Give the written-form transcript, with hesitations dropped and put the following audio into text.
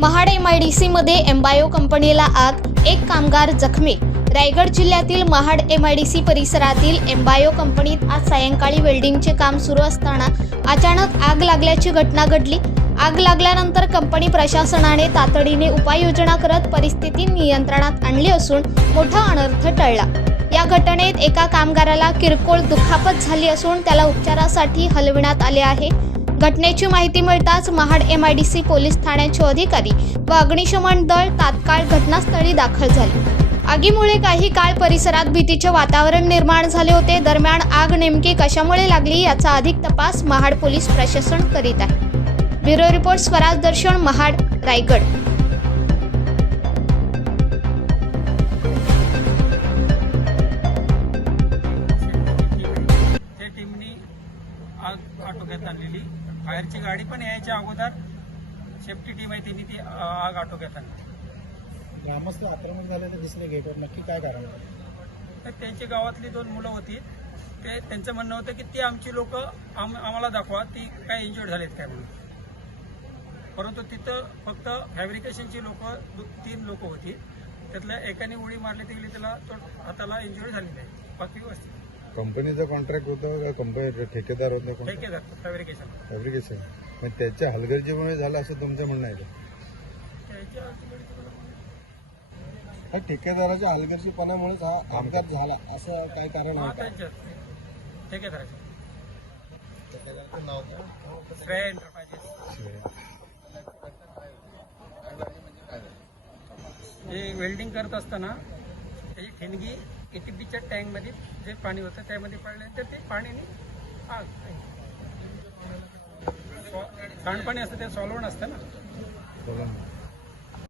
Mahad MIDC मध्ये एम्बायो कंपनीला आग, एक कामगार जखमी। रायगड जिल्ह्यातील महाड MIDC परिसरातील एम्बायो कंपनीत आज सायंकाळी वेल्डिंगचे काम सुरू असताना अचानक आग लागल्याची घटना घडली। आग लागल्यानंतर कंपनी प्रशासनाने तातडीने उपाययोजना करत परिस्थिती नियंत्रणात आणली असून मोठा अनर्थ टळला। या घटनेत एका कामगाराला किरकोळ दुखापत झाली असून त्याला उपचारासाठी हलविण्यात आले आहे। घटनेची माहिती मिळताच महाड MIDC पोलीस ठाण्याचे अधिकारी व अग्निशमन दल तात्काळ घटनास्थळी दाखल झाले। आगीमुळे काही काळ परिसरात भीतीचे वातावरण निर्माण झाले होते। दरम्यान आग नेमकी कशामुळे लागली याचा अधिक तपास महाड पोलीस प्रशासन करीत आहे। ब्युरो रिपोर्ट स्वराज दर्शन, महाड, रायगड। आग आटोक्यात आणलेली, फायरची गाडी पण यायच्या अगोदर सेफ्टी टीम आहे, त्यांनी ती आग आटोक्यात आणली। ग्रामस्थ आक्रमण झाल्याने दिसले गेटवर, नक्की काय कारण? तर त्यांची गावातली 2 मुलं होती, ते त्यांचं म्हणणं होतं की ती आमची लोक आम्हाला दाखवा ती काय इंजुर्ड झालेत काय म्हणून। परंतु तिथं फक्त फॅब्रिकेशनची 3 लोक होती, त्यातल्या एकाने उडी मारली ती गेली, त्याला हाताला इंजुरी झालेली आहे, बाकी व्यवस्थित। कंपनीचा कॉन्ट्रॅक्ट होतं का कंपनी ठेकेदार होता? ठेकेदार फॅब्रिकेशन पण त्याच्या हलगर्जीमुळे झालं असं तुमचं म्हणणं आहे का? ठेकेदाराच्या हलगर्जीपणामुळेच हा अपघात झाला असं काय कारण आहे? ठेकेदाराचं नाव श्रेय एंटरप्राइजेस। हे वेल्डिंग करत असताना त्याची ठिणगी ATPच्या टँकमध्ये जे पाणी होतं त्यामध्ये पडल्यानंतर ते पाण्याने आग, सांडपाणी असतं ते सॉल्व्हंट असतं ना,